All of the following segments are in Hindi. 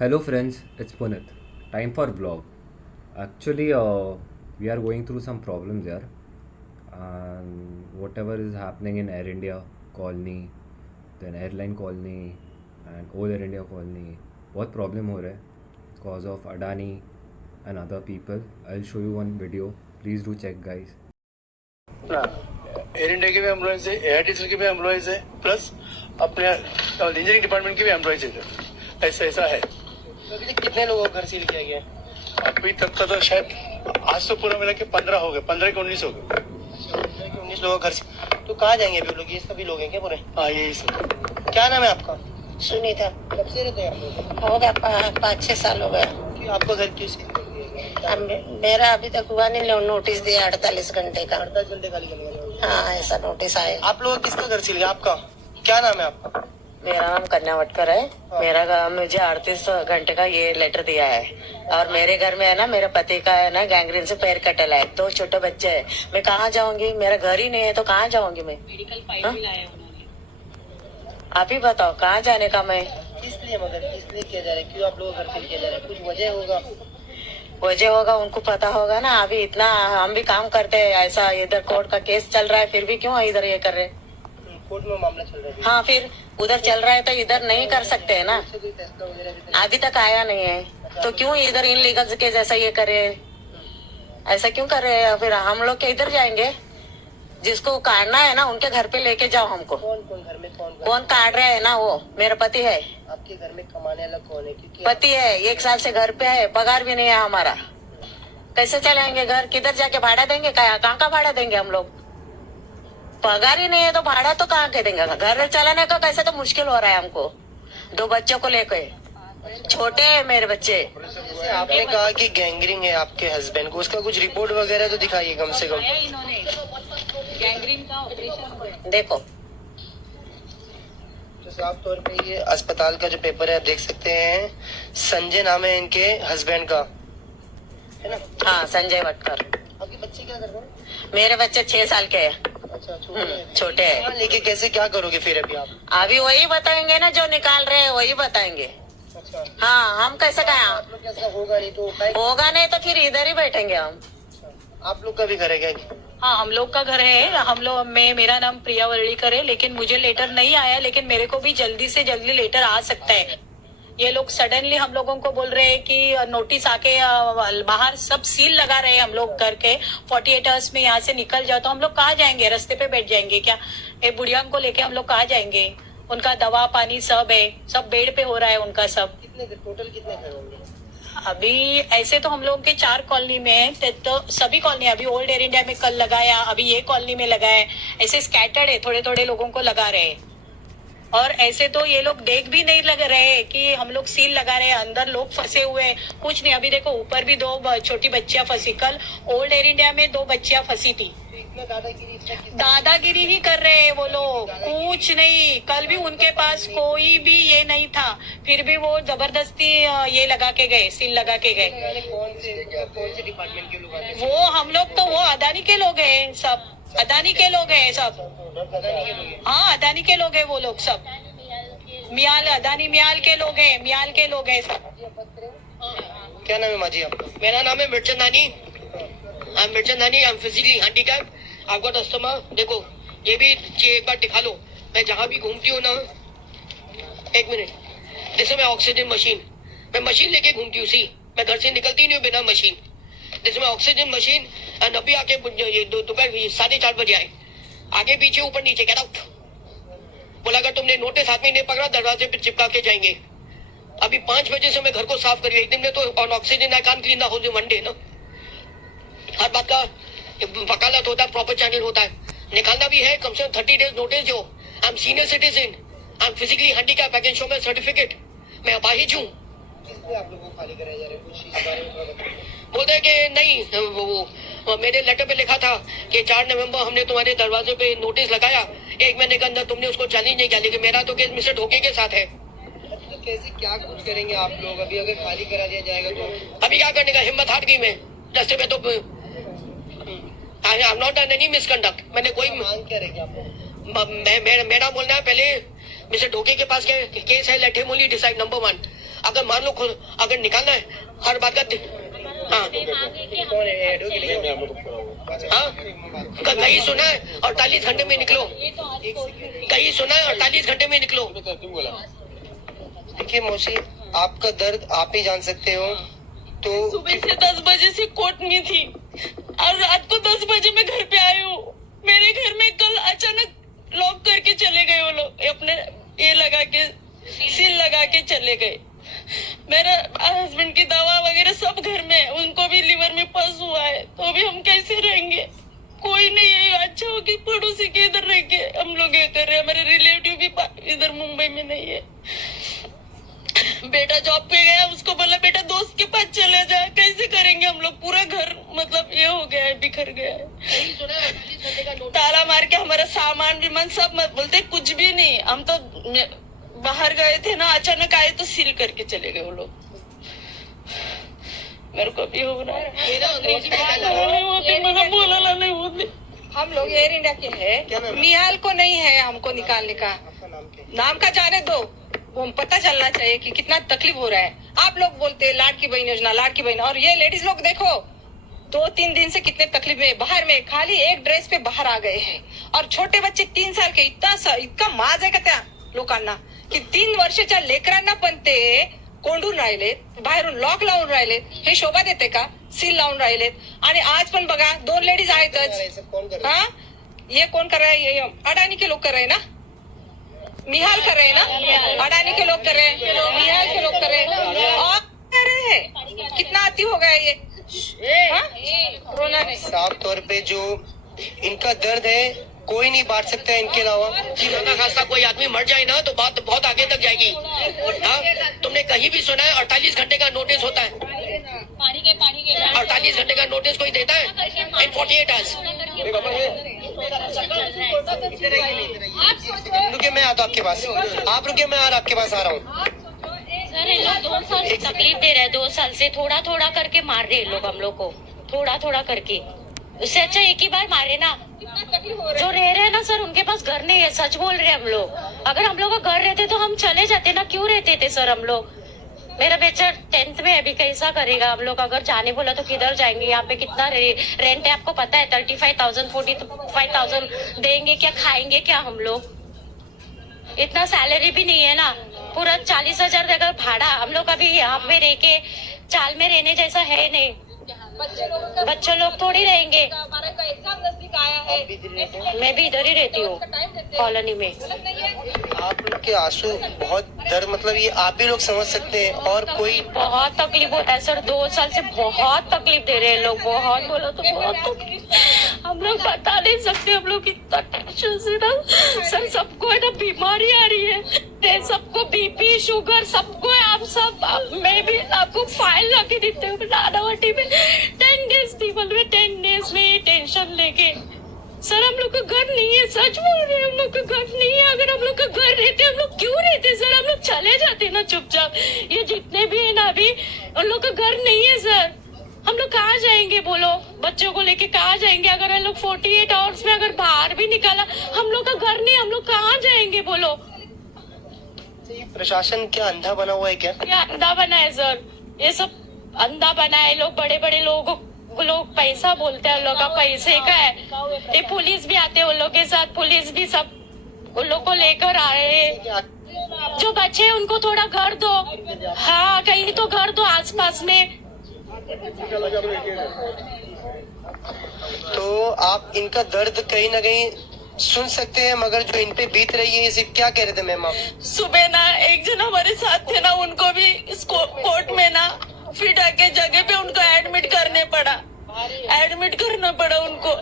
Hello friends, it's Punit. Time for vlog. Actually, we are going through some problems here, and whatever is happening in Air India colony, then airline colony, and All Air India colony, बहुत problem हो रहा है cause of Adani and other people. I'll show you one video. Please do check, guys. Air India के भी एम्प्लॉयज है, एआईटीसी के भी एम्प्लॉयज है, प्लस अपने इंजीनियरिंग डिपार्टमेंट के भी एम्प्लॉयज है। ऐसा है। अभी तक कितने लोगों का घर सील किया गया है? अभी तक का तो शायद आज तो पूरा मिला के 15 हो गए, 15 के 19 हो गए। 19 लोगों का घर तो कहाँ जाएंगे अभी लोग? ये सभी लोग हैं क्या पूरे? हाँ, यही सब। क्या नाम है आपका? सुनीता। कब से रहते हैं आप लोग? हो गया 5-6 साल हो गए। क्यों आपका घर क्यों सील कर दिया गया? मेरा अभी तक हुआ नहीं, लोग नोटिस दिया 48 घंटे का। 48 घंटे खाली कर गया। हाँ, ऐसा नोटिस आया। आप लोग किसका घर सील गया? आपका क्या नाम है आपका? मेरा नाम कन्या वटकर है। मुझे 38 घंटे का ये लेटर दिया है। और मेरे घर में है ना, मेरे पति का है ना गैंग्रीन से पैर कटल है, 2 छोटे बच्चे हैं। मैं कहाँ जाऊंगी? मेरा घर ही नहीं है तो कहाँ जाऊंगी मैं? मेडिकल फाइल भी लाया उन्होंने। आप ही बताओ कहाँ जाने का मैं? किस लिए किस लिए किया जा रहा है? क्यों आप लोगों का घर सील किया जा रहा है? कुछ वजह होगा? वजह होगा, उनको पता होगा ना। अभी इतना हम भी काम करते हैं, ऐसा इधर कोर्ट का केस चल रहा है, फिर भी क्यों इधर ये कर रहे? कोर्ट में मामला चल रहा है। हाँ, फिर उधर चल रहा है तो इधर नहीं कर सकते है ना। कोई फैसला वगैरह अभी तक? अभी तक आया नहीं है तो क्यों इधर इन लीगल के जैसा ये करे? ऐसा क्यों कर रहे हैं? फिर हम लोग के इधर जाएंगे, जिसको काटना है ना उनके घर पे लेके जाओ हमको। कौन घर में कौन काट रहे है ना? वो मेरा पति है। आपके घर में कमाने वाला कौन है? क्योंकि पति है, 1 साल से घर पे है, पगार भी नहीं है हमारा। कैसे चलाएंगे घर? किधर जाके भाड़ा देंगे? कहाँ का भाड़ा देंगे हम लोग? पगार ही नहीं है तो भाड़ा तो कहाँ के देंगे? घर चलाने का कैसे तो मुश्किल हो रहा है हमको, 2 बच्चों को लेकर। छोटे हैं मेरे बच्चे। जैसे आपने कहा कि गैंग्रीन है आपके हस्बैंड को, उसका कुछ रिपोर्ट वगैरह तो दिखाइए कम से कम। गैंग्रीन का ऑपरेशन देखो। तो साफ तौर पे ये अस्पताल का जो पेपर है आप देख सकते हैं। संजय नाम है इनके हस्बैंड का, है ना? हाँ, संजय वटकर। आपके बच्चे क्या कर रहे हैं? मेरे बच्चे 6 साल के हैं। अच्छा, छोटे हैं। हाँ, लेके कैसे क्या करोगे फिर अभी आप? अभी वही बताएंगे ना, जो निकाल रहे हैं वही बताएंगे। अच्छा, हाँ, हम कैसे कहा? आप लोग कैसा होगा नहीं तो उपाय? होगा नहीं तो फिर इधर ही बैठेंगे हम। आप लोग का भी घर है क्या? हाँ, हम लोग का घर है। हम लोग मेरा नाम प्रिया वर्लीकर है, लेकिन मुझे लेटर नहीं आया, लेकिन मेरे को भी जल्दी से जल्दी लेटर आ सकता है। ये लोग सडनली हम लोगों को बोल रहे हैं कि नोटिस आके बाहर सब सील लगा रहे हैं हम लोग घर के। 48 आवर्स में यहाँ से निकल जाओ। तो हम लोग कहाँ जाएंगे? रास्ते पे बैठ जाएंगे क्या? ये बुढ़िया को लेके हम लोग कहाँ जाएंगे? उनका दवा पानी सब है, सब बेड पे हो रहा है उनका सब। टोटल कितने घर होंगे? अभी ऐसे तो हम लोग के 4 कॉलोनी में है, तो सभी कॉलोनी अभी ओल्ड एयर इंडिया में कल लगाया, अभी ये कॉलोनी में लगा है। ऐसे स्कैटर्ड है, थोड़े थोड़े लोगों को लगा रहे हैं। और ऐसे तो ये लोग देख भी नहीं लग रहे कि हम लोग सील लगा रहे हैं, अंदर लोग फंसे हुए हैं। कुछ नहीं। अभी देखो ऊपर भी 2 छोटी बच्चियां फंसी। कल ओल्ड एयर इंडिया में 2 बच्चियां फंसी थी। दादागिरी ही कर रहे हैं वो लोग, कुछ नहीं। कल भी उनके पास कोई भी ये नहीं था, फिर भी वो जबरदस्ती ये लगा के गए, सील लगा के गए। कौन से डिपार्टमेंट के लोग आते हैं? वो हम लोग तो वो अदानी के लोग हैं सब, अदानी के लोग हैं सब। हाँ, अदानी के लोग हैं वो लोग सब। अदानी मियाल के लोग हैं, मियाल के लोग हैं सब। क्या नाम है माँ जी आपका? मेरा नाम है Mirchandani. I am Mirchandani. I am physically handicapped. I got asthma. देखो ये भी एक बार दिखा लो। मैं जहाँ भी घूमती हूँ ना, 1 मिनट, जैसे मैं ऑक्सीजन मशीन, मैं मशीन लेके घूमती हूँ। सी मैं घर से निकलती नहीं हूँ बिना मशीन। जैसे मैं ऑक्सीजन मशीन, एंड अभी आके दोपहर 4:30 बजे आए, आगे पीछे ऊपर नीचे गेट आउट बोला। अगर तुमने नोटिस हाथ में नहीं पकड़ा दरवाजे पे चिपका के जाएंगे। अभी 5 बजे से मैं घर को साफ करी। एक दिन में तो on oxygen I can't clean the house in 1 day ना। हर बात का वकालत होता है, प्रॉपर चैनल होता है। निकालना भी है कम से कम 30 डेज नोटिस। जो I am senior citizen, I am physically handicap, I can show my certificate. मैं अपाहिज हूँ। किसलिए आप लोगों को खाली कराया जा रहा है? कुछ इस बारे में थोड़ा बताइए। बोलते हैं कि नहीं, वो मेरे लेटर पे लिखा था कि 4 नवंबर हमने तुम्हारे दरवाजे पे नोटिस लगाया, 1 महीने के अंदर तुमने उसको चैलेंज नहीं किया। लेकिन मेरा तो केस मिस्टर ढोके के साथ है। तो कैसे क्या कुछ करेंगे आप लोग अभी अगर खाली करा दिया जाएगा तो? अभी क्या करने का? हिम्मत हार गई मैं। रास्ते में तो I have not done any misconduct. मैंने कोई मांग क्या रहेगी आप लोग? मेरा बोलना है, पहले मिस्टर ढोके के पास केस है, let him only decide. Number 1। अगर मान लो अगर निकालना है हर बात का हाँ हाँ कहीं सुना है 48 घंटे में निकलो, कहीं सुना है 48 घंटे में निकलो। देखिए मौसी, आपका दर्द आप ही जान सकते हो। तो सुबह से 10 बजे से कोर्ट में थी और रात को 10 बजे मैं घर पे आई हूँ। मेरे घर में कल अचानक लॉक करके चले गए वो लोग, अपने ये लगा के सील लगा के चले गए। मेरा हस्बैंड की दवा वगैरह सब घर में, उनको भी लीवर में पस हुआ है, तो भी हम कैसे रहेंगे? कोई नहीं है। अच्छा हो कि पड़ोसी के इधर रह के हम लोग ये कर रहे हैं। हमारे रिलेटिव भी इधर मुंबई में नहीं है। बेटा जॉब पे गया, उसको बोला बेटा दोस्त के पास चले जा। कैसे करेंगे हम लोग? पूरा घर मतलब ये हो गया है, बिखर गया है। ताला मार के हमारा सामान विमान सब बोलते कुछ भी नहीं। हम तो बाहर गए थे ना, अचानक आए तो सील करके चले गए वो लोग। मेरे को भी हो रहा है, मैंने बोला नहीं होती। हम लोग एयर इंडिया के हैं, निहाल को नहीं है हमको निकालने का। नाम का जाने दो, वो पता चलना चाहिए कि कितना तकलीफ हो रहा है। आप लोग बोलते हैं लाडकी बहन योजना, लाडकी बहन, और ये लेडीज लोग देखो 2-3 दिन से कितने तकलीफ में बाहर में, खाली एक ड्रेस पे बाहर आ गए हैं। और छोटे बच्चे 3 साल के, इतका माज आहे का त्या लोकांना की 3 वर्षाच्या लेकरांना पण ते कोंडून राहिले, बाहेरून लॉक लावून राहिले। हे शोभा देते का? सील लावून राहिलेत। आणि आज पण बघा 2 लेडीज आहेतच। हाँ, ये कौन कर रहा है? ये अडानी के लोग कर रहे हैं ना, निहाल कर रहे हैं ना, अडानी के लोग कर रहे हैं, निहाल के लोग कर रहे हैं, और कर रहे हैं। कितना अति हो गया ये कोरोना में। साफ तौर पे जो इनका दर्द है कोई नहीं बांट सकता है इनके अलावा। खाना खासा कोई आदमी मर जाए ना तो बात बहुत आगे तक जाएगी। हाँ, तुमने कहीं भी सुना है 48 घंटे का नोटिस होता है? 48 घंटे का नोटिस कोई देता है? इन 48 आवर्स। रुकिए, मैं आता हूँ आपके पास। आप रुकिए, मैं आपके पास आ रहा हूँ। सर ये लोग 2 साल से तकलीफ दे रहे हैं, 2 साल से थोड़ा थोड़ा करके मार रहे हैं लोग हम लोग को, थोड़ा थोड़ा करके। उससे अच्छा एक ही बार मारे ना। जो रह रहे हैं ना सर, उनके पास घर नहीं है, सच बोल रहे हैं हम लोग। अगर हम लोग का घर रहते तो हम चले जाते ना, क्यों रहते थे सर हम लोग? मेरा बेटा 10th में अभी, कैसा करेगा हम लोग? अगर जाने बोला तो किधर जाएंगे? यहाँ पे कितना रेंट है आपको पता है? 35,000 45,000 देंगे क्या? खाएंगे क्या हम लोग? इतना सैलरी भी नहीं है ना, पूरा 40,000 देकर भाड़ा। हम लोग अभी यहाँ पे रह के चाल में रहने जैसा है नहीं। बच्चे लोग थोड़ी रहेंगे। मैं भी इधर ही रहती हूँ कॉलोनी में। आप लोग के आंसू बहुत दर्द, मतलब ये आप भी लोग समझ सकते हैं। और कोई बहुत तकलीफ होता है सर, 2 साल से बहुत तकलीफ दे रहे हैं लोग, बहुत बोलो तो बहुत तकलीफ। हम लोग बता नहीं सकते, हम लोग इतना टेंशन से ना सर, सबको है ना बीमारी आ रही है, सबको बीपी शुगर सबको है। आप सब, मैं भी आपको फाइल ला के देते हूँ नानावटी में। 10 डेज थी, बोल रहे 10 डेज में टेंशन लेके। सर हम लोग का घर नहीं है, सच बोल रहे हैं, हम लोग का घर नहीं है। अगर हम लोग का घर रहते हम लोग क्यों रहते सर? हम लोग चले जाते ना चुपचाप। ये जितने भी है ना अभी, उन लोग का घर नहीं है सर। हम लोग कहाँ जाएंगे बोलो? बच्चों को लेके कहाँ जाएंगे? अगर हम लोग 48 आवर्स में अगर बाहर भी निकाला, हम लोग का घर नहीं, हम लोग कहाँ जाएंगे बोलो? प्रशासन क्या अंधा बना हुआ है क्या? क्या अंधा बना है सर? ये सब अंधा बना है। लोग बड़े बड़े लोग पैसा बोलते हैं, उन लोग का पैसे का है। ये पुलिस भी आते हैं उन लोग के साथ, पुलिस भी सब उन लोग को लेकर आ रहे हैं। जो बच्चे हैं उनको थोड़ा घर दो। हाँ, कहीं तो घर दो आसपास में। तो आप इनका दर्द कहीं ना कहीं सुन सकते हैं, मगर जो इन पे बीत रही है इसे क्या कह रहे थे मैम आप? सुबह ना एक जन हमारे साथ थे ना, उनको भी कोर्ट में ना फिट आके जगह पे उनको एडमिट करना पड़ा उनको।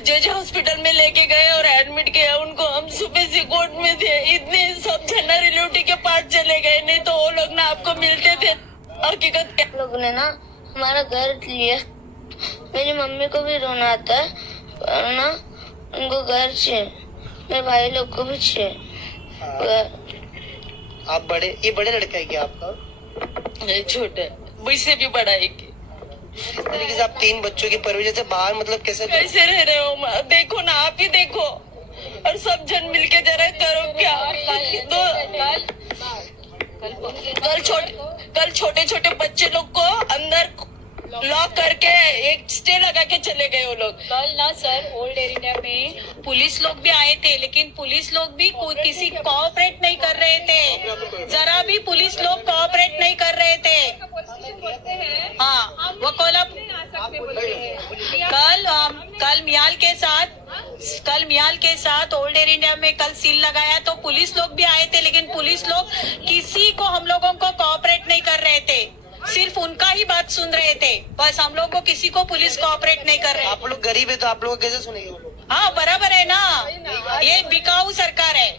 जे हॉस्पिटल में लेके गए और एडमिट किया उनको। हम सुबह से कोर्ट में थे, इतने सब झंडा रिलेटिव के पास चले गए, नहीं तो वो लोग ना आपको मिलते थे। हकीकत क्या, लोग ने ना हमारा घर लिया। मेरी मम्मी को भी रोना आता है, पर ना उनको घर चाहिए, मेरे भाई लोग को भी चाहिए। आप ये बड़े लड़का है क्या आपका? नहीं, छोटे, मुझसे भी बड़ा है। इस तरीके से आप 3 बच्चों की परवरिश से बाहर मतलब कैसे रह रहे हो? देखो ना, आप ही देखो, और सब जन मिलके जरा करो क्या। कल छोटे छोटे बच्चे लोग को अंदर लॉक करके एक स्टे लगा के चले गए वो लोग। कल ना सर ओल्ड एरिया में पुलिस लोग भी आए थे, लेकिन पुलिस लोग भी किसी कोऑपरेट नहीं कर रहे थे, जरा भी पुलिस लोग कोऑपरेट नहीं कर रहे थे। हाँ, वो कल मियाल के साथ ओल्ड एरिया में कल सील लगाया तो पुलिस लोग भी आए थे, लेकिन पुलिस लोग किसी को हम लोगों को कोऑपरेट नहीं कर रहे थे, सिर्फ उनका ही बात सुन रहे थे। बस हम लोग को किसी को पुलिस कोऑपरेट नहीं कर रहे। आप लोग गरीब है तो आप लोग कैसे सुनेंगे वो लोग? हाँ बराबर है ना, ये बिकाऊ सरकार है,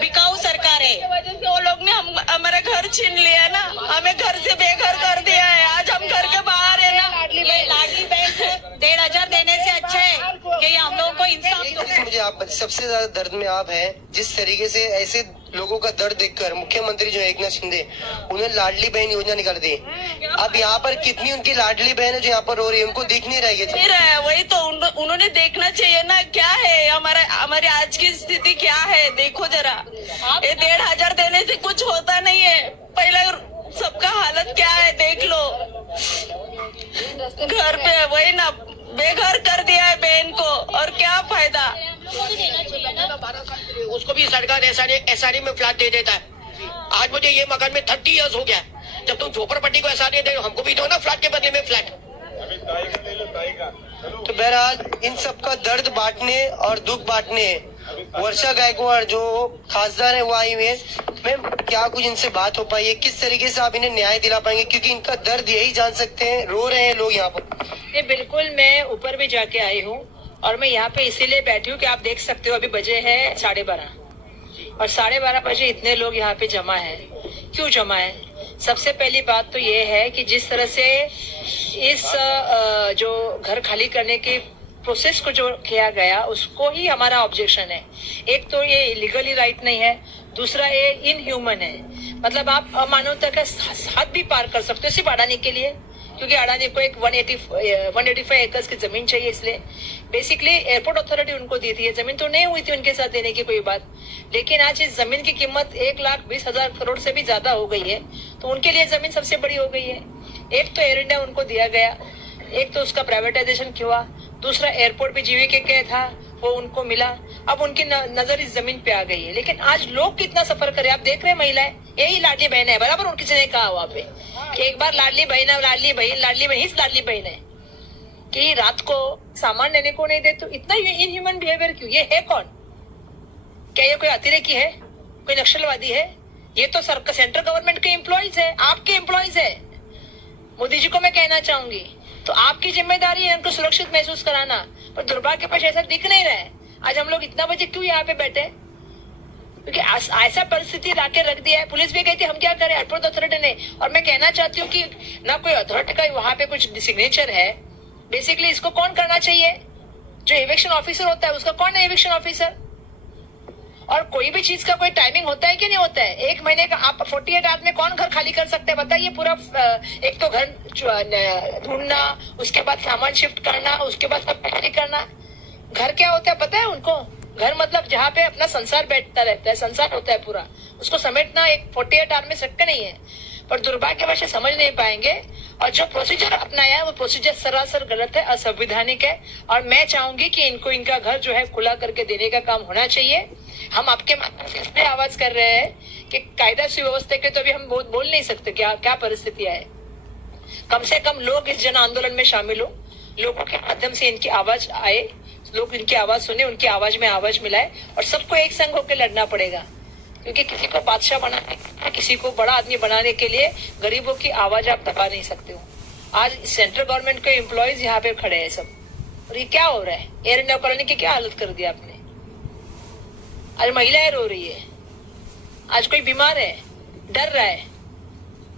बिकाऊ सरकार है। वजह से वो लोग ने हमारा घर छीन लिया ना, हमें घर से बेघर कर दिया है। आज हम घर के बाहर है ना। लाडली बहन 1,500 देने से अच्छा है कि हम लोगों को इंसाफ। मुझे आप सबसे ज्यादा दर्द में आप हैं, जिस तरीके से ऐसे लोगों का दर्द देखकर मुख्यमंत्री जो है एकनाथ शिंदे, उन्हें लाडली बहन योजना निकाल दी। अब यहाँ पर कितनी उनकी लाडली बहन है जो यहाँ पर रो रही है, उनको दिख नहीं रही है। वही तो उन्होंने देखना चाहिए ना, क्या है हमारी आज की स्थिति क्या है। देखो जरा, ये 1,500 देने से कुछ होता नहीं है। पहले सबका हालत क्या है देख लो। घर पे वही ना, बेघर कर दिया है बहन को, और क्या फायदा। उसको भी सरकार एसआरए में फ्लैट दे देता है। आज मुझे ये मकान में 30 इयर्स हो गया। जब तुम झोपड़पट्टी को एसआरए दे, हमको भी दो ना फ्लैट के बदले में फ्लैट। तो बहरहाल इन सबका दर्द बांटने और दुख बांटने वर्षा गायकवाड़ जो खासदार है वो आई हुई है। मैम, क्या कुछ इनसे बात हो पाई है? किस तरीके से आप इन्हें न्याय दिला पाएंगे, क्योंकि इनका दर्द यही जान सकते हैं। रो रहे हैं लोग यहाँ पर। ये बिल्कुल, मैं ऊपर भी जाके आई हूँ और मैं यहाँ पे इसीलिए बैठी हूँ कि आप देख सकते हो अभी बजे है 12:30 और 12:30 बजे इतने लोग यहाँ पे जमा है। क्यों जमा है? सबसे पहली बात तो ये है कि जिस तरह से इस जो घर खाली करने की प्रोसेस को जो किया गया उसको ही हमारा ऑब्जेक्शन है। एक तो ये लीगली राइट नहीं है, दूसरा ये इनह्यूमन है। मतलब आप अमानवता का हाथ भी पार कर सकते हो सिर्फ अडानी के लिए, क्योंकि अडानी को एक 185 एकर्स की जमीन चाहिए। इसलिए बेसिकली एयरपोर्ट अथॉरिटी उनको दी थी, जमीन तो नहीं हुई थी उनके साथ देने की कोई बात, लेकिन आज इस जमीन की कीमत 1,20,000 करोड़ से भी ज्यादा हो गई है, तो उनके लिए जमीन सबसे बड़ी हो गई है। एक तो एयर इंडिया उनको दिया गया, एक तो उसका प्राइवेटाइजेशन हुआ, दूसरा एयरपोर्ट भी जीवीके के था वो उनको मिला। अब उनकी नजर इस जमीन पे आ गई है। लेकिन आज लोग कितना सफर करे आप देख रहे हैं। महिलाएं, यही लाडली बहन है, बराबर उनकी ने कहा वहाँ पे कि एक बार लाडली बहन है, लाडली बहन है कि रात को सामान लेने को नहीं दे। तो इतना इनह्यूमन बिहेवियर क्यों? ये है कौन? क्या ये कोई अतिरेकी है, कोई नक्सलवादी है? ये तो सेंट्रल गवर्नमेंट के एम्प्लॉइज है, आपके एम्प्लॉइज है। मोदी जी को मैं कहना चाहूंगी, तो आपकी जिम्मेदारी है उनको सुरक्षित महसूस कराना, पर दुर्भाग्य पर ऐसा दिख नहीं रहा है। आज हम लोग इतना बजे क्यों यहाँ पे बैठे? क्योंकि ऐसा परिस्थिति लाके रख दिया है। पुलिस भी कहती है हम क्या करें, एयरपोर्ट अथॉरिटी ने। और मैं कहना चाहती हूँ कि ना कोई अथॉरिटी का वहां पे कुछ सिग्नेचर है। बेसिकली इसको कौन करना चाहिए? जो एविक्शन ऑफिसर होता है उसका कौन है एविक्शन ऑफिसर? और कोई भी चीज का कोई टाइमिंग होता है कि नहीं होता है? 1 महीने का आप 48 आवर्स में कौन घर खाली कर सकते हैं बताइए? पूरा एक तो घर ढूंढना, उसके बाद सामान शिफ्ट करना, उसके बाद सब खाली करना। घर क्या होता है पता है उनको? घर मतलब जहाँ पे अपना संसार बैठता रहता है, संसार होता है पूरा, उसको समेटना एक 48 आवर्स में शक्य नहीं है। पर दुर्भाग्यवश समझ नहीं पाएंगे। और जो प्रोसीजर अपनाया है वो प्रोसीजर सरासर गलत है, असंवैधानिक है। और मैं चाहूंगी कि इनको इनका घर जो है खुला करके देने का काम होना चाहिए। हम आपके माध्यम से इसलिए आवाज कर रहे हैं कि कायदा सुव्यवस्था के तो अभी हम बहुत बोल नहीं सकते क्या परिस्थितियां है। कम से कम लोग इस जन आंदोलन में शामिल हो, लोगों के माध्यम से इनकी आवाज आए, लोग इनकी आवाज सुने, उनकी आवाज में आवाज मिलाए। और सबको एक संग होकर लड़ना पड़ेगा, क्योंकि किसी को बादशाह बनाने, किसी को बड़ा आदमी बनाने के लिए गरीबों की आवाज आप दबा नहीं सकते हो। आज सेंट्रल गवर्नमेंट के एम्प्लॉयज यहाँ पे खड़े हैं सब, और ये क्या हो रहा है? एयर इंडिया कॉलोनी की क्या हालत कर दी आपने? आज महिलाएं रो रही है, आज कोई बीमार है, डर रहा है,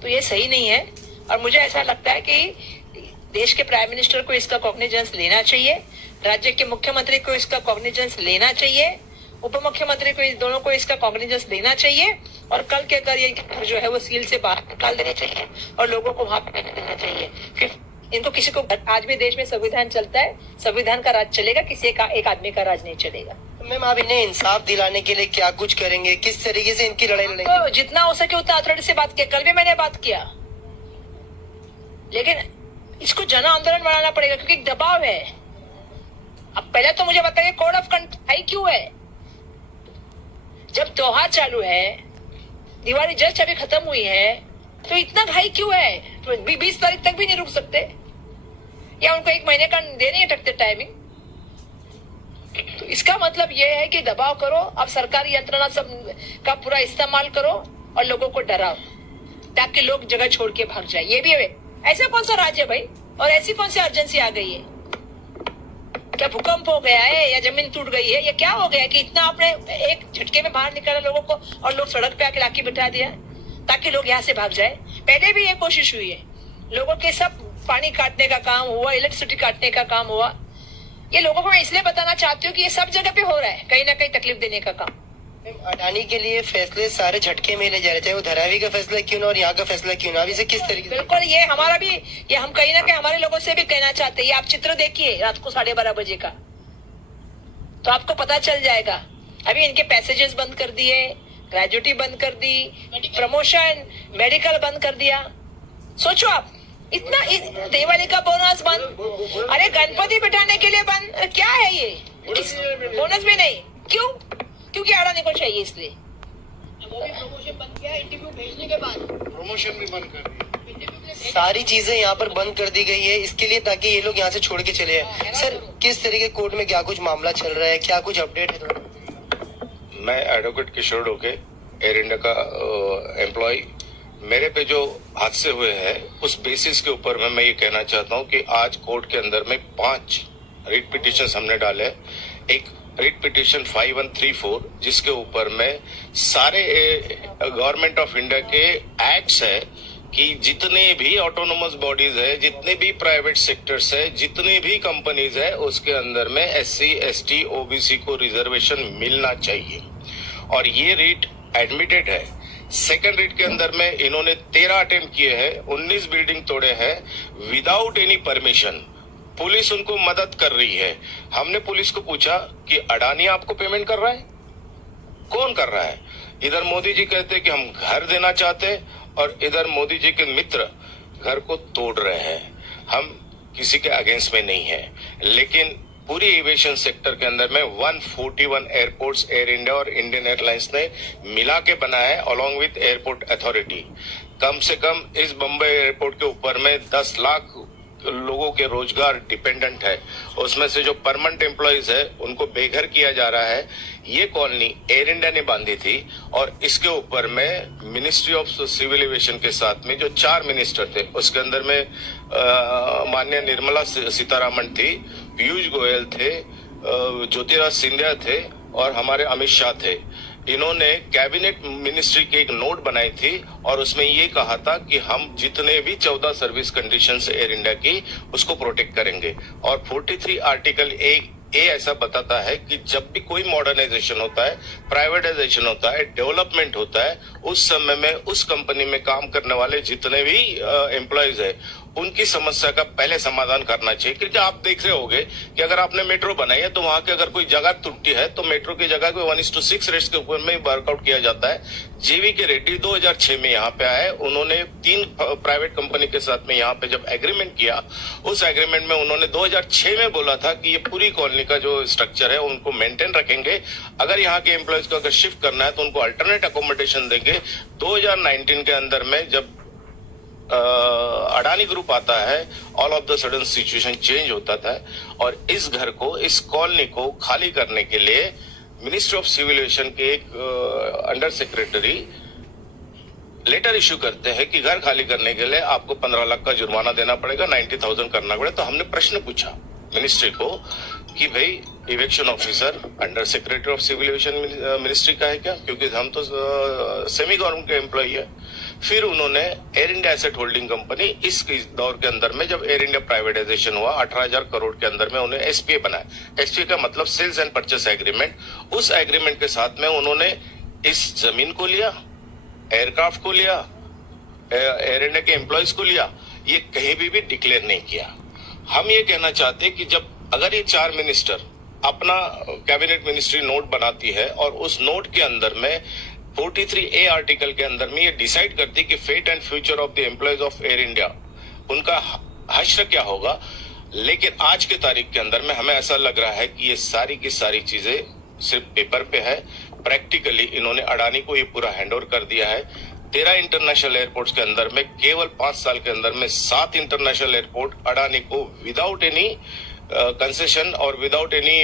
तो ये सही नहीं है। और मुझे ऐसा लगता है कि देश के प्राइम मिनिस्टर को इसका कॉग्निजेंस लेना चाहिए, राज्य के मुख्यमंत्री को इसका कॉग्निजेंस लेना चाहिए, उप मुख्यमंत्री को, इस दोनों को इसका कॉग्निजेंस लेना चाहिए। और कल के कर ये जो है वो सील से बाहर निकाल देने चाहिए और लोगों को वहां पे देना चाहिए। फिर इनको किसी को, आज भी देश में संविधान चलता है, संविधान का राज चलेगा, किसी का एक आदमी का राज नहीं चलेगा। मैम आप इन्हें इंसाफ दिलाने के लिए क्या कुछ करेंगे, किस तरीके से इनकी लड़ाई लड़ेंगे? तो जितना हो सके उतना अथॉरिटी से बात किया, कल भी मैंने बात किया, लेकिन इसको जन आंदोलन बनाना पड़ेगा क्योंकि एक दबाव है। अब पहले तो मुझे बताइए कोड ऑफ कंडक्ट हाई क्यों है? जब त्योहार चालू है, दिवाली जस्ट अभी खत्म हुई है, तो इतना हाई क्यों है? तो 20 तारीख तक भी नहीं रुक सकते या उनको 1 महीने का दे नहीं सकते टाइमिंग? तो इसका मतलब ये है कि दबाव करो, अब सरकारी यंत्रणा सब का पूरा इस्तेमाल करो और लोगों को डराओ ताकि लोग जगह छोड़ के भाग जाए। ये भी है, ऐसा कौन सा राज्य है भाई, और ऐसी कौन सी अर्जेंसी आ गई है? क्या भूकंप हो गया है या जमीन टूट गई है या क्या हो गया कि इतना आपने एक झटके में बाहर निकाला लोगों को और लोग सड़क पे आके लाके बिठा दिया ताकि लोग यहाँ से भाग जाए? पहले भी ये कोशिश हुई है, लोगों के सब पानी काटने का काम हुआ, इलेक्ट्रिसिटी काटने का काम हुआ। ये लोगों को मैं इसलिए बताना चाहती हूँ कि ये सब जगह पे हो रहा है, कहीं ना कहीं तकलीफ देने का काम। अडानी के लिए फैसले सारे झटके में ले जा रहे, चाहे वो धारावी का फैसला क्यों ना और यहाँ का फैसला क्यों ना, अभी से किस तरीके से? बिल्कुल, ये हमारा भी, ये हम कहीं ना कहीं हमारे लोगों से भी कहना चाहते हैं। ये आप चित्र देखिए रात को 12:30 बजे का, तो आपको पता चल जाएगा। अभी इनके पैसेजेस बंद कर दिए, ग्रेजुटी बंद कर दी, प्रमोशन, मेडिकल बंद कर दिया। सोचो आप, इतना दिवाली का बोनस बंद, अरे गणपति बिठाने के लिए बंद, क्या है ये? बोनस भी नहीं, क्यों? क्योंकि अडानी को चाहिए इसलिए। वो भी प्रमोशन बंद किया, इंटरव्यू भेजने के बाद प्रमोशन भी बंद कर दिया। सारी चीजें यहाँ पर बंद कर दी गई है इसके लिए ताकि ये लोग यहाँ से छोड़ के चले जाए। सर किस तरीके कोर्ट में क्या कुछ मामला चल रहा है, क्या कुछ अपडेट है? मैं एडवोकेट किशोर डोके, एयर इंडिया का एम्प्लॉय, मेरे पे जो हादसे हुए हैं उस बेसिस के ऊपर मैं ये कहना चाहता हूँ कि आज कोर्ट के अंदर में 5 रिट पिटिशन हमने डाले। एक रिट पिटिशन 5134 जिसके ऊपर में सारे गवर्नमेंट ऑफ इंडिया के एक्ट्स है कि जितने भी ऑटोनोमस बॉडीज है, जितने भी प्राइवेट सेक्टर्स है, जितनी भी कंपनीज है, उसके अंदर में SC, ST, OBC को रिजर्वेशन मिलना चाहिए और ये रिट एडमिटेड है। सेकंड रिट के अंदर में इन्होंने 13 अटेम्प्ट किए हैं, 19 बिल्डिंग तोड़े हैं विदाउट एनी परमिशन। पुलिस उनको मदद कर रही है। हमने पुलिस को पूछा कि अडानी आपको पेमेंट कर रहा है? कौन कर रहा है? इधर मोदी जी कहते हैं कि हम घर देना चाहते हैं और इधर मोदी जी के मित्र घर को तोड़ रहे हैं। हम किसी के अगेंस्ट में नहीं है, लेकिन पूरी एविएशन सेक्टर के अंदर में 141 एयरपोर्ट्स एयर इंडिया और इंडियन एयरलाइंस ने मिला के बनाया है अलॉन्ग विथ एयरपोर्ट अथॉरिटी। कम से कम इस बम्बई एयरपोर्ट के ऊपर में 10 लाख लोगों के रोजगार डिपेंडेंट है। उसमें से जो परमानेंट एम्प्लॉइज है उनको बेघर किया जा रहा है। ये कॉलोनी एयर इंडिया ने बांधी थी और इसके ऊपर में मिनिस्ट्री ऑफ सिविल एविएशन के साथ में जो 4 मिनिस्टर थे उसके अंदर में माननीय निर्मला सीतारामन थी, पीयूष गोयल थे, ज्योतिराज सिंधिया थे और हमारे अमित शाह थे। इन्होंने कैबिनेट मिनिस्ट्री की एक नोट बनाई थी और उसमें ये कहा था कि हम जितने भी 14 सर्विस कंडीशंस एयर इंडिया की उसको प्रोटेक्ट करेंगे और 43 आर्टिकल ए ऐसा बताता है कि जब भी कोई मॉडर्नाइजेशन होता है, प्राइवेटाइजेशन होता है, डेवलपमेंट होता है, उस समय में उस कंपनी में काम करने वाले जितने भी एम्प्लॉयज है उनकी समस्या का पहले समाधान करना चाहिए। क्योंकि आप देख रहे होंगे कि अगर आपने मेट्रो बनाई है तो वहां के अगर कोई जगह टूटी है तो मेट्रो की जगह को 1:6 रेट्स के ऊपर में वर्कआउट किया जाता है। JV के रेड्डी 2006 में यहाँ पे आए, उन्होंने 3 प्राइवेट कंपनी के साथ में यहाँ पे जब एग्रीमेंट किया, उस एग्रीमेंट में उन्होंने 2006 में बोला था कि ये पूरी कॉलोनी का जो स्ट्रक्चर है उनको मेंटेन रखेंगे। अगर यहाँ के एम्प्लॉयज को अगर शिफ्ट करना है तो उनको अल्टरनेट अकोमोडेशन देंगे। 2019 के अंदर में जब अडानी ग्रुप आता है, all of the sudden situation change होता था और इस घर को, इस कॉलोनी को खाली करने के लिए मिनिस्ट्री ऑफ सिविल एविएशन के एक अंडर सेक्रेटरी लेटर इश्यू करते हैं कि घर खाली करने के लिए आपको 15 लाख का जुर्माना देना पड़ेगा, 90,000 करना पड़ेगा। तो हमने प्रश्न पूछा मिनिस्ट्री को कि भाई evacuation officer under secretary of civil aviation ministry का है क्या, क्योंकि हम तो सेमी गवर्नमेंट के एम्प्लॉई है। फिर उन्होंने air India asset holding company, इस दौर के अंदर में जब एयर इंडिया प्राइवेटाइजेशन हुआ 18,000 करोड़ के अंदर में उन्हें SPA बनाया। SPA का मतलब सेल्स एंड परचेस एग्रीमेंट। उस एग्रीमेंट के साथ में उन्होंने इस जमीन को लिया, एयरक्राफ्ट को लिया, एयर इंडिया के एम्प्लॉयज को लिया, ये कहीं भी डिक्लेयर नहीं किया। हम ये कहना चाहते हैं कि जब अगर ये 4 मिनिस्टर अपना कैबिनेट मिनिस्ट्री नोट बनाती है और उस नोट के अंदर में 43A आर्टिकल के अंदर में ये डिसाइड करती है कि fate and future of the employees of Air India, उनका हश्र क्या होगा। लेकिन आज के तारीख के अंदर में हमें ऐसा लग रहा है कि ये सारी की सारी चीजें सिर्फ पेपर पे है। प्रैक्टिकली इन्होंने अडानी को ये पूरा हैंडओवर कर दिया है। 13 इंटरनेशनल एयरपोर्ट्स के अंदर में केवल 5 साल के अंदर में 7 इंटरनेशनल एयरपोर्ट अडानी को विदाउट एनी कंसेशन और विदाउट एनी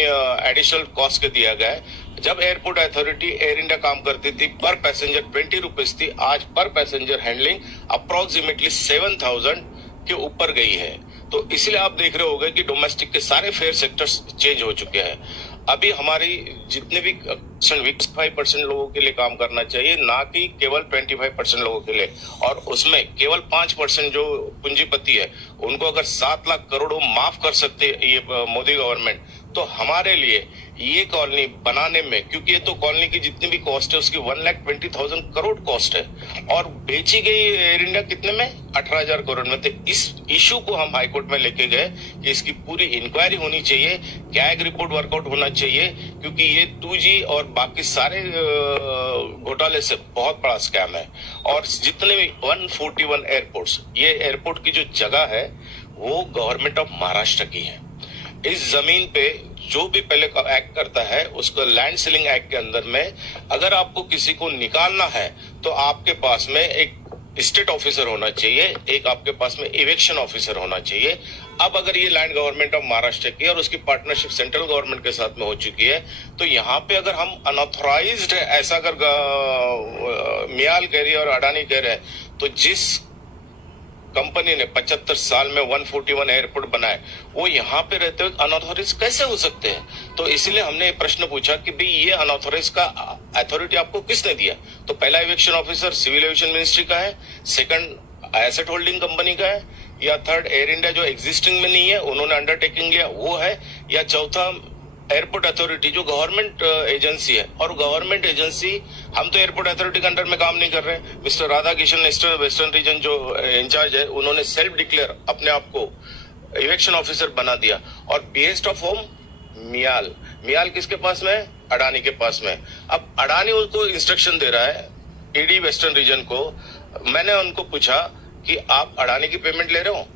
एडिशनल कॉस्ट के दिया गया है। जब एयरपोर्ट अथॉरिटी एयर इंडिया काम करती थी पर पैसेंजर 20 रुपीज थी, आज पर पैसेंजर हैंडलिंग अप्रोक्सीमेटली 7,000 के ऊपर गई है। तो इसलिए आप देख रहे होंगे कि डोमेस्टिक के सारे फेयर सेक्टर्स चेंज हो चुके हैं। अभी हमारी जितने भी 25% लोगों के लिए काम करना चाहिए, ना कि केवल 25% लोगों के लिए, और उसमें केवल 5% जो पूंजीपति है उनको अगर 7 लाख करोड़ माफ कर सकते ये मोदी गवर्नमेंट, तो हमारे लिए ये कॉलोनी बनाने में, क्योंकि ये तो कॉलोनी की जितनी भी कॉस्ट है उसकी 1,20,000 करोड़ कॉस्ट है और बेची गई एयर इंडिया कितने में 18,000 करोड़ में। तो इस इशू को हम हाईकोर्ट में लेके गए कि इसकी पूरी इंक्वायरी होनी चाहिए, कैग रिपोर्ट वर्कआउट होना चाहिए, क्योंकि ये 2G और बाकी सारे घोटाले से बहुत बड़ा स्कैम है। और जितने भी 141 एयरपोर्ट्स, ये एयरपोर्ट की जो जगह है वो गवर्नमेंट ऑफ महाराष्ट्र की है। इस जमीन पे जो भी पहले एक्ट करता है उसको लैंड सीलिंग एक्ट के अंदर में अगर आपको किसी को निकालना है तो आपके पास में एक स्टेट ऑफिसर होना चाहिए, एक आपके पास में इवेक्शन ऑफिसर होना चाहिए। अब अगर ये लैंड गवर्नमेंट ऑफ महाराष्ट्र की और उसकी पार्टनरशिप सेंट्रल गवर्नमेंट के साथ में हो चुकी है, तो यहाँ पे अगर हम अनऑथराइज्ड है ऐसा अगर मियाल कह रही है और अडानी कह रहे हैं, तो जिस कंपनी ने 75 साल में 141 एयरपोर्ट बनाए वो यहाँ पे रहते हुए अनऑथोराइज कैसे हो सकते हैं। तो इसलिए हमने ये प्रश्न पूछा कि भाई ये अनऑथोराइज का अथॉरिटी आपको किसने दिया। तो पहला इवेक्शन ऑफिसर सिविल एविएशन मिनिस्ट्री का है, सेकंड एसेट होल्डिंग कंपनी का है, या थर्ड एयर इंडिया जो एग्जिस्टिंग में नहीं है उन्होंने अंडरटेकिंग लिया वो है, या चौथा एयरपोर्ट अथॉरिटी जो गवर्नमेंट एजेंसी है। और गवर्नमेंट एजेंसी, हम तो एयरपोर्ट अथॉरिटी के अंडर में काम नहीं कर रहे। Mister Radha Kishan eastern western region जो इंचार्ज है उन्होंने सेल्फ डिक्लेयर अपने आप को इवेक्शन ऑफिसर बना दिया। और बेस्ड ऑफ होम मियाल किसके पास में है? अडानी के पास में। अब अडानी उनको इंस्ट्रक्शन दे रहा है ईडी वेस्टर्न रीजन को। मैंने उनको पूछा कि आप अडानी की पेमेंट ले रहे हो,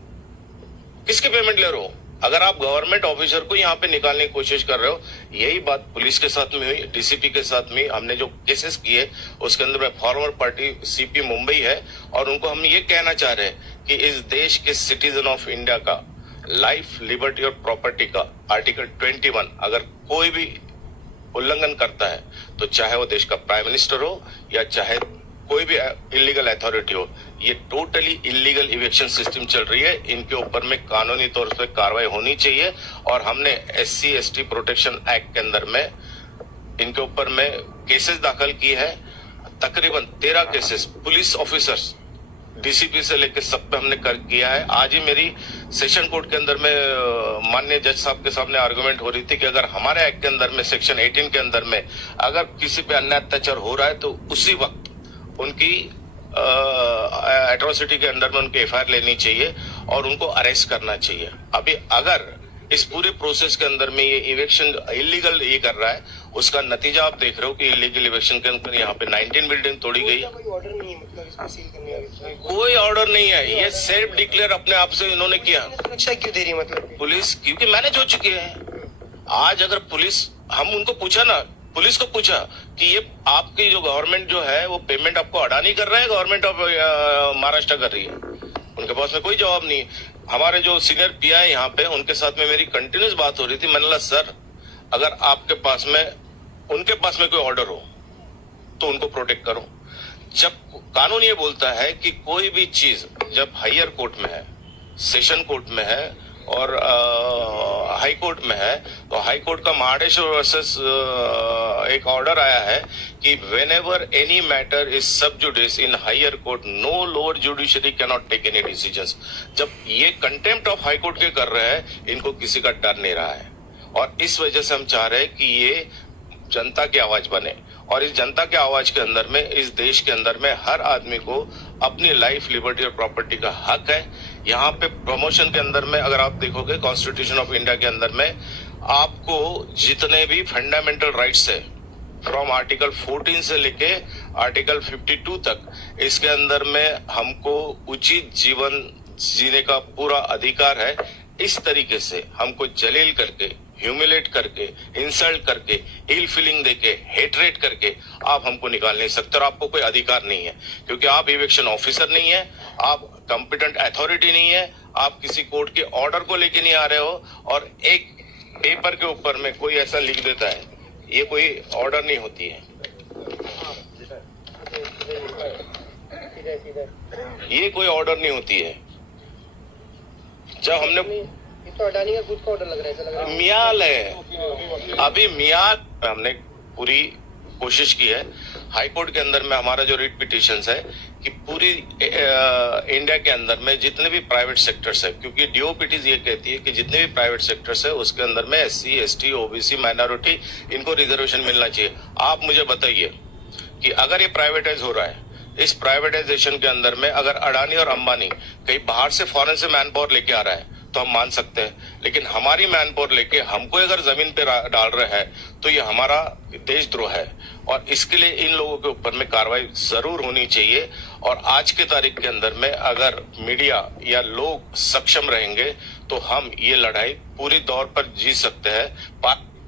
किसकी पेमेंट ले रहे हो? अगर आप गवर्नमेंट ऑफिसर को यहाँ पे निकालने की कोशिश कर रहे हो, यही बात पुलिस के साथ में हुई, डीसीपी के साथ में। हमने जो केसेस किए उसके अंदर में फॉर्मर पार्टी सीपी मुंबई है और उनको हम ये कहना चाह रहे हैं कि इस देश के सिटीजन ऑफ इंडिया का लाइफ, लिबर्टी और प्रॉपर्टी का आर्टिकल 21 अगर कोई भी उल्लंघन करता है, तो चाहे वो देश का प्राइम मिनिस्टर हो या चाहे कोई भी इलीगल अथॉरिटी हो, ये टोटली इलीगल इवेक्शन सिस्टम चल रही है। इनके ऊपर में कानूनी तौर पे कार्रवाई होनी चाहिए। और हमने SC/ST प्रोटेक्शन एक्ट के अंदर में इनके ऊपर में केसेस दाखिल की है। तकरीबन 13 केसेस पुलिस ऑफिसर्स डीसीपी से लेकर सब पे हमने किया है। आज ही मेरी सेशन कोर्ट के अंदर में माननीय जज साहब के सामने आर्गुमेंट हो रही थी कि अगर हमारे एक्ट के अंदर में सेक्शन 18 के अंदर में अगर किसी पे अन्याय अत्याचार हो रहा है तो उसी वक्त उनकी एट्रोसिटी के अंदर में उनकी FIR लेनी चाहिए और उनको अरेस्ट करना चाहिए। अभी अगर इस पूरे प्रोसेस के अंदर में ये इवेक्शन इलीगल ये कर रहा है, उसका नतीजा आप देख रहे हो कि इलीगल इवेक्शन के अंदर यहाँ पे 19 बिल्डिंग तोड़ी गई। कोई ऑर्डर नहीं है, ये सेल्फ डिक्लेयर अपने आप से इन्होंने किया। सुरक्षा क्यों दे रही है मतलब पुलिस? क्योंकि मैनेज हो चुकी है। आज अगर पुलिस, हम उनको पूछा ना, पुलिस को पूछा कि ये आपकी जो गवर्नमेंट जो है वो पेमेंट आपको अडानी कर रहा है, गवर्नमेंट ऑफ महाराष्ट्र कर रही है? उनके पास में कोई जवाब नहीं। हमारे जो सीनियर PI यहाँ पे उनके साथ में मेरी कंटिन्यूस बात हो रही थी। मैंने बोला सर, अगर आपके पास में उनके पास में कोई ऑर्डर हो तो उनको प्रोटेक्ट करो। जब कानून ये बोलता है कि कोई भी चीज जब हायर कोर्ट में है, सेशन कोर्ट में है और हाई कोर्ट में है, तो हाई कोर्ट का महाडेश्वर वर्सेस एक ऑर्डर आया है कि whenever any matter is sub judice in higher court, no lower judiciary can not take any decisions. जब ये कंटेम्प्ट ऑफ हाई कोर्ट के कर रहे हैं, इनको किसी का डर नहीं रहा है। और इस वजह से हम चाह रहे हैं कि ये जनता की आवाज बने। और इस जनता के आवाज के अंदर में इस देश के अंदर में हर आदमी को अपनी लाइफ, लिबर्टी और प्रॉपर्टी का हक है। यहाँ पे प्रमोशन के अंदर में अगर आप देखोगे कॉन्स्टिट्यूशन ऑफ इंडिया के अंदर में आपको जितने भी फंडामेंटल राइट्स है फ्रॉम आर्टिकल 14 से लेके आर्टिकल 52 तक, इसके अंदर में हमको उचित जीवन जीने का पूरा अधिकार है। इस तरीके से हमको जलील करके, ह्यूमिलेट करके, इंसल्ट करके, इल फीलिंग देके, हेटरेट करके आप हमको निकाल नहीं सकते और आपको कोई अधिकार नहीं है, क्योंकि आप इविक्शन ऑफिसर नहीं है, आप कंपिटेंट अथॉरिटी नहीं है, आप किसी कोर्ट के ऑर्डर को लेके नहीं आ रहे हो और एक पेपर के ऊपर में कोई ऐसा लिख देता है, ये कोई ऑर्डर नहीं होती है, ये कोई ऑर्डर नहीं होती है। जब हमने तो अडानी का खुद का ऑर्डर लग रहा है, मियाल है, अभी मियाल हमने पूरी कोशिश की है। हाई कोर्ट के अंदर में हमारा जो रिट पिटिशंस है कि पूरी इंडिया के अंदर में जितने भी प्राइवेट सेक्टर्स है, क्योंकि डीओपीटीज ये कहती है कि जितने भी प्राइवेट सेक्टर्स है उसके अंदर में एससी, एसटी, ओबीसी, माइनॉरिटी, इनको रिजर्वेशन मिलना चाहिए। आप मुझे बताइए कि अगर ये प्राइवेटाइज हो रहा है, इस प्राइवेटाइजेशन के अंदर में अगर अडानी और अंबानी कहीं बाहर से फॉरेन से मैन पावर लेके आ रहा है तो हम मान सकते हैं, लेकिन हमारी मैन पावर लेके हमको अगर जमीन पे डाल रहे हैं तो ये हमारा देशद्रोह है और इसके लिए इन लोगों के ऊपर में कार्रवाई जरूर होनी चाहिए। और आज के तारीख के अंदर में अगर मीडिया या लोग सक्षम रहेंगे तो हम ये लड़ाई पूरी दौर पर जीत सकते हैं।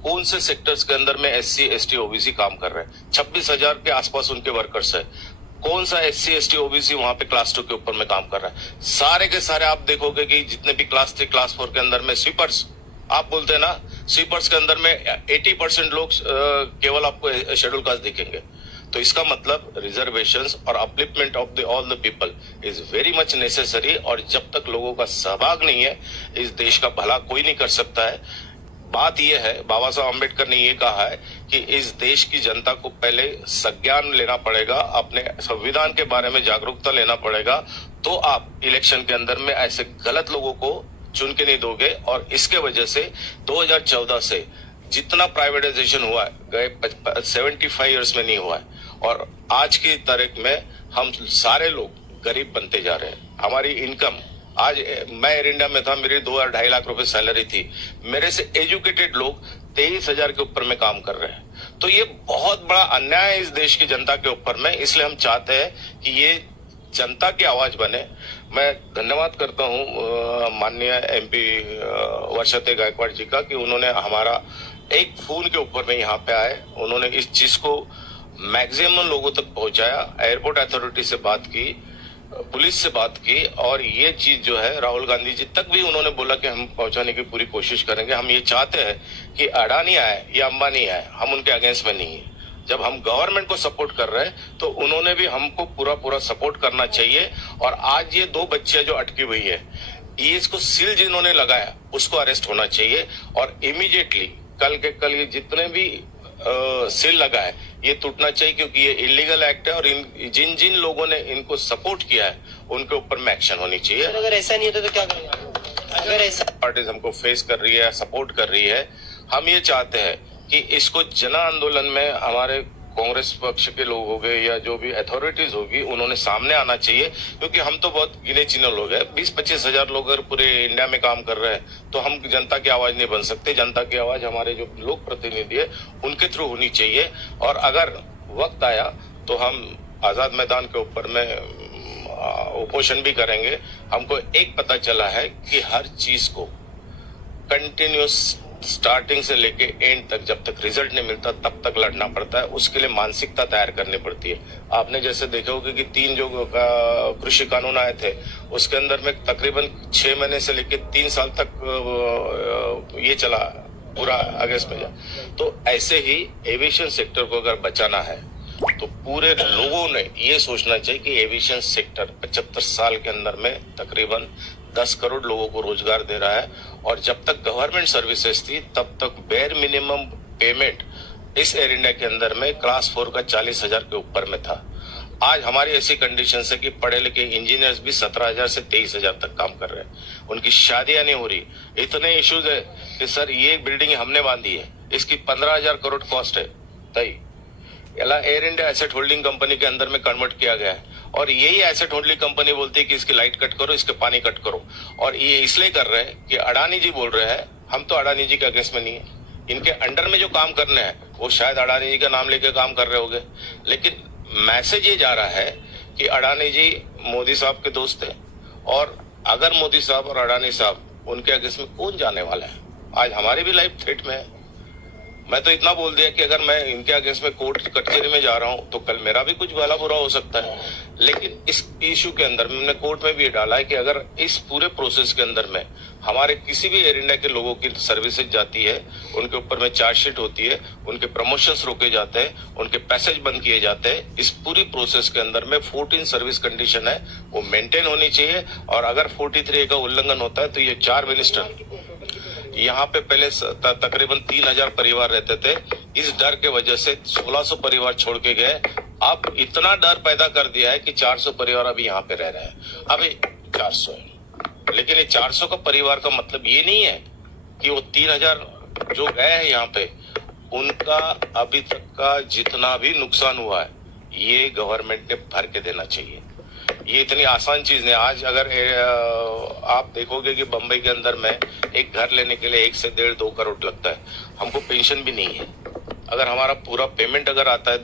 कौन से सेक्टर्स के अंदर में एससी, एसटी, ओबीसी काम कर रहे हैं, 26,000 के आसपास उनके वर्कर्स है। कौन सा एससी, एसटी, ओबीसी वहां पे क्लास 2 के ऊपर में काम कर रहा है? सारे के सारे आप देखोगे कि जितने भी क्लास 3, क्लास 4 के अंदर में स्वीपर्स, आप बोलते हैं ना, स्वीपर्स के अंदर में 80% लोग केवल आपको शेड्यूल कास्ट दिखेंगे। तो इसका मतलब रिजर्वेशंस और upliftment of all the people is very much necessary. और जब तक लोगों का सहभाग नहीं है, इस देश का भला कोई नहीं कर सकता है। बात यह है, बाबा साहब अम्बेडकर ने ये कहा है कि इस देश की जनता को पहले संज्ञान लेना पड़ेगा, अपने संविधान के बारे में जागरूकता लेना पड़ेगा, तो आप इलेक्शन के अंदर में ऐसे गलत लोगों को चुन के नहीं दोगे। और इसके वजह से 2014 से जितना प्राइवेटाइजेशन हुआ है, गए 75 ईयर्स में नहीं हुआ है। और आज की तारीख में हम सारे लोग गरीब बनते जा रहे हैं। हमारी इनकम, आज मैं एयर इंडिया में था, मेरी 2-2.5 लाख रुपए सैलरी थी, मेरे से एजुकेटेड लोग 23,000 के ऊपर में काम कर रहे हैं। तो ये बहुत बड़ा अन्याय है इस देश की जनता के ऊपर में। इसलिए हम चाहते हैं कि ये जनता की आवाज बने। मैं धन्यवाद करता हूं माननीय एमपी वर्षा गायकवाड़ जी का कि उन्होंने हमारा एक फोन के ऊपर में यहाँ पे आए, उन्होंने इस चीज को मैक्सिमम लोगों तक पहुंचाया। एयरपोर्ट अथॉरिटी से बात की, पुलिस से बात की, और ये चीज जो है राहुल गांधी जी तक भी उन्होंने बोला कि हम पहुंचाने की पूरी कोशिश करेंगे। हम ये चाहते हैं कि अडानी आए या अंबानी आए, हम उनके अगेंस्ट में नहीं है। जब हम गवर्नमेंट को सपोर्ट कर रहे हैं तो उन्होंने भी हमको पूरा सपोर्ट करना चाहिए। और आज ये 2 बच्चियां जो अटकी हुई है, ये इसको सील जिन्होंने लगाया उसको अरेस्ट होना चाहिए और इमीडिएटली कल के कल ये जितने भी सील लगा है ये टूटना चाहिए, क्योंकि ये इलीगल एक्ट है और जिन जिन लोगों ने इनको सपोर्ट किया है उनके ऊपर में एक्शन होनी चाहिए। अगर ऐसा नहीं होता तो क्या करेंगे? अगर ऐसा पार्टीज हमको फेस कर रही है, सपोर्ट कर रही है, हम ये चाहते हैं कि इसको जन आंदोलन में हमारे कांग्रेस पक्ष के लोग हो गए या जो भी अथॉरिटीज होगी उन्होंने सामने आना चाहिए, क्योंकि हम तो बहुत गिने चुने लोग हैं। 20-25 हजार लोग अगर पूरे इंडिया में काम कर रहे हैं तो हम जनता की आवाज नहीं बन सकते। जनता की आवाज हमारे जो लोक प्रतिनिधि है उनके थ्रू होनी चाहिए। और अगर वक्त आया तो हम आजाद मैदान के ऊपर में उपोषण भी करेंगे। हमको एक पता चला है कि हर चीज को कंटिन्यूस स्टार्टिंग से लेके एंड तक जब तक रिजल्ट नहीं मिलता तब तक लड़ना पड़ता है। उसके लिए मानसिकता तैयार करनी पड़ती है। आपने जैसे देखे होगे कि 3 जो कृषि कानून आए थे उसके अंदर में तकरीबन 6 महीने से लेके 3 साल तक ये चला पूरा अगस्त में जा। तो ऐसे ही एविएशन सेक्टर को अगर बचाना है तो पूरे लोगों ने ये सोचना चाहिए कि एविएशन सेक्टर 75 साल के अंदर में तकरीबन 10 करोड़ लोगों को रोजगार दे रहा है। और जब तक गवर्नमेंट सर्विसेज थी तब तक बेयर मिनिमम पेमेंट इस एयर इंडिया के अंदर में क्लास 4 का 40,000 के ऊपर में था। आज हमारी ऐसी कंडीशन है कि पढ़े लिखे इंजीनियर्स भी 17,000 से 23,000 तक काम कर रहे हैं, उनकी शादियां नहीं हो रही। इतने इश्यूज है कि सर ये बिल्डिंग हमने बांधी है, इसकी 15,000 करोड़ कॉस्ट है, तय air India asset holding company के अंदर में कन्वर्ट किया गया है। और यही एसेट होल्डिंग कंपनी बोलती है कि इसकी लाइट कट करो, इसके पानी कट करो। और ये इसलिए कर रहे हैं कि अडानी जी बोल रहे हैं हम तो अडानी जी के अगेंस्ट में नहीं है। इनके अंडर में जो काम करने हैं वो शायद अडानी जी का नाम लेके काम कर रहे होंगे, लेकिन मैसेज ये जा रहा है कि अडानी जी मोदी साहब के दोस्त हैं, और अगर मोदी साहब और अडानी साहब उनके अगेंस्ट में कौन जाने वाला है? आज हमारी भी लाइफ थ्रेट में है। मैं तो इतना बोल दिया कि अगर मैं इनके अगेंस्ट में कोर्ट कचहरी में जा रहा हूं तो कल मेरा भी कुछ भला बुरा हो सकता है। लेकिन इस इशू के अंदर मैंने कोर्ट में भी ये डाला है कि अगर इस पूरे प्रोसेस के अंदर में हमारे किसी भी एयर इंडिया के लोगों की सर्विसेज जाती है, उनके ऊपर में चार्जशीट होती है, उनके प्रमोशंस रोके जाते हैं, उनके पैसेज बंद किए जाते हैं, इस पूरी प्रोसेस के अंदर में 14 सर्विस कंडीशन है वो मेंटेन होनी चाहिए। और अगर 43A का उल्लंघन होता है तो ये 4 मिनिस्टर यहाँ पे पहले तकरीबन 3000 परिवार रहते थे, इस डर के वजह से 1600 परिवार छोड़ के गए। अब इतना डर पैदा कर दिया है कि 400 परिवार अभी यहाँ पे रह रहे हैं। अभी 400 है, लेकिन ये 400 का परिवार का मतलब ये नहीं है कि वो 3000 जो गए हैं यहाँ पे उनका अभी तक का जितना भी नुकसान हुआ है ये गवर्नमेंट ने भर के देना चाहिए। ये इतनी आसान चीज नहीं। आज अगर आप देखोगे कि बंबई के अंदर में एक घर लेने के लिए 1 से 1.5-2 करोड़ लगता है। हमको पेंशन भी नहीं है। अगर हमारा पूरा पेमेंट अगर आता है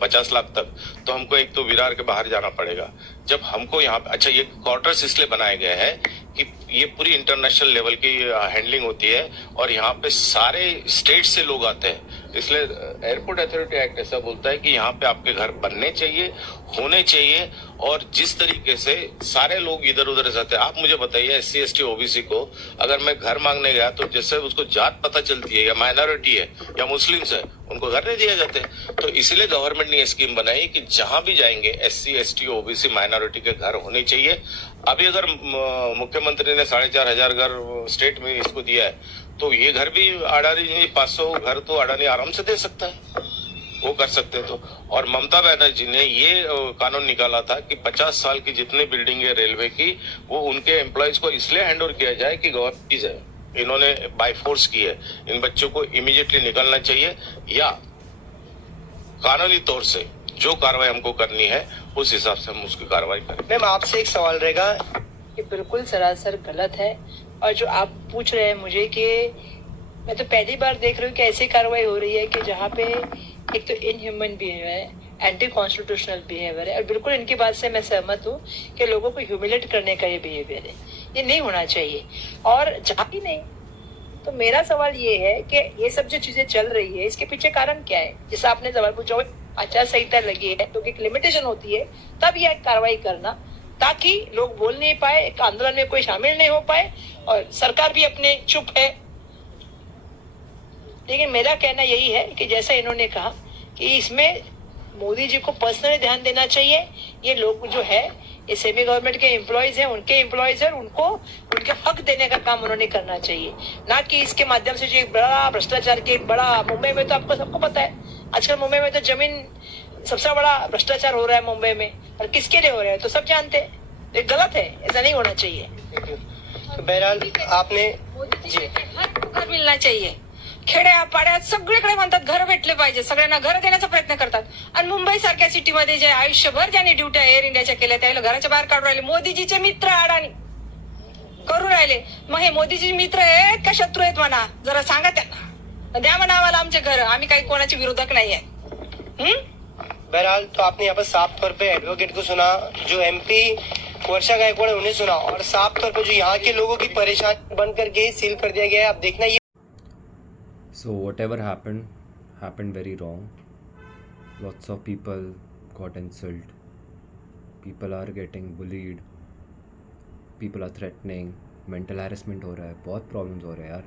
50 लाख तक, तो हमको एक तो विरार के बाहर जाना पड़ेगा। जब हमको यहाँ पे अच्छा ये क्वार्टर्स इसलिए बनाए गए हैं कि ये पूरी इंटरनेशनल लेवल की हैंडलिंग होती है और यहाँ पे सारे स्टेट से लोग आते हैं। इसलिए एयरपोर्ट अथॉरिटी एक्ट ऐसा बोलता है कि यहाँ पे आपके घर बनने चाहिए, होने चाहिए, और जिस तरीके से सारे लोग इधर उधर जाते हैं। आप मुझे बताइए SC ST OBC को अगर मैं घर मांगने गया तो जैसे उसको जात पता चलती है या माइनॉरिटी है या मुस्लिम्स है, उनको घर नहीं दिया जाते। तो इसलिए गवर्नमेंट ने ये स्कीम बनाई कि जहां भी जाएंगे SC ST OBC माइनॉरिटी के घर होने चाहिए। अभी अगर मुख्यमंत्री ने 4500 घर स्टेट में इसको दिया है तो ये घर भी अडानी 500 घर तो अडानी आराम से दे सकता है, वो कर सकते हैं। तो और ममता बनर्जी ने ये कानून निकाला था कि 50 साल की जितनी बिल्डिंग है रेलवे की वो उनके एम्प्लॉयज को इसलिए हैंड ओवर किया जाए कि गवर्नमेंट है, इन्होंने बाय फोर्स की है, इन बच्चों को इमीडिएटली निकलना चाहिए या कानूनी तौर से जो कार्रवाई हमको करनी है उस हिसाब से हम उसकी कार्रवाई करें। मैम आपसे एक सवाल रहेगा। ये बिल्कुल सरासर गलत है। और जो आप पूछ रहे हैं मुझे कि मैं तो पहली बार देख रही हूँ कि ऐसी कार्रवाई हो रही है कि जहाँ पे एक तो इनह्यूमन बिहेवियर है, एंटी कॉन्स्टिट्यूशनल बिहेवियर है, और बिल्कुल इनकी बात से मैं सहमत हूँ कि लोगों को ह्यूमिलेट करने का ये बिहेवियर है, ये नहीं होना चाहिए। और जहाँ भी नहीं, तो मेरा सवाल ये है कि ये सब जो चीजें चल रही है इसके पीछे कारण क्या है? जैसे आपने सवाल पूछा, आचार संहिता लगी है तो एक लिमिटेशन होती है, तब यह कार्रवाई करना ताकि लोग बोल नहीं पाए, एक आंदोलन में कोई शामिल नहीं हो पाए और सरकार भी अपने चुप है। लेकिन मेरा कहना यही है कि जैसा इन्होंने कहा कि इसमें मोदी जी को पर्सनली ध्यान देना चाहिए। ये लोग जो है ये सेमी गवर्नमेंट के एम्प्लॉयज हैं, उनके एम्प्लॉयज हैं, उनको उनके हक देने का काम उन्होंने करना चाहिए, ना कि इसके माध्यम से जो एक बड़ा भ्रष्टाचार के बड़ा मुंबई में तो आपको सबको पता है आजकल मुंबई में तो जमीन सबसे बड़ा भ्रष्टाचार हो रहा है मुंबई में, और किसके लिए हो रहा है तो सब जानते हैं। ये गलत है, ऐसा नहीं होना चाहिए। तो बहरहाल आपने जी घर मिळला चाहिए। खेड्या पाड्यात सगळीकडे म्हणतात घर भेटले पाहिजे, सगळ्यांना घर देण्याचा प्रयत्न करतात, आणि मुंबई सारख्या सिटीमध्ये जे आयुष्यभर ज्यांनी ड्युट्या एअर इंडियाच्या केल्या त्याला घराच्या बाहेर काढून राहिले। मोदीजीचे मित्र अडाणी करून राहिले, मग हे मोदीजी मित्र आहेत का शत्रू आहेत म्हणा, जरा सांगा त्यांना, द्या म्हणा आम्हाला आमचे घर, आम्ही काही कोणाचे विरोधक नाही आहे। बहरहाल तो आपने यहाँ पर साफ तौर पे एडवोकेट को सुना, जो MP वर्षा गायकवाड़ है उन्हें सुना, और साफ तौर पे जो यहाँ के लोगों की परेशानी बन करके सील कर दिया गया है। अब देखना ये So whatever happened very wrong. Lots of people got insulted. People are getting bullied. People are threatening. Mental harassment हो रहा है, बहुत problems हो रहे हैं यार,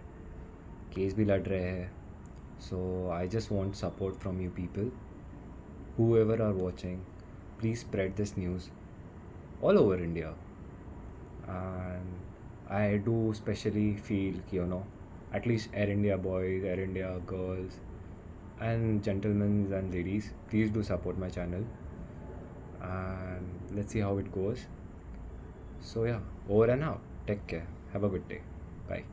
केस भी लड़ रहे हैं। So I just want support from you people. Whoever are watching, please spread this news all over India. And I do especially feel कि at least Air India boys, Air India girls and gentlemen and ladies, please do support my channel and let's see how it goes. So yeah, over and out. Take care. Have a good day. Bye.